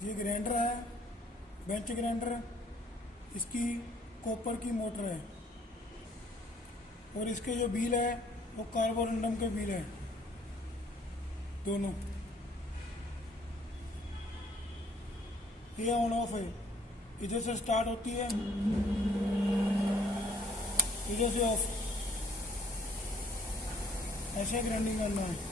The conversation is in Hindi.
ये ग्राइंडर है, बेंच ग्राइंडर। इसकी कॉपर की मोटर है और इसके जो व्हील है वो कार्बोरंडम के व्हील है दोनों। ये ऑन ऑफ है, इधर से स्टार्ट होती है, इधर से ऑफ। ऐसे ग्राइंडिंग करना है।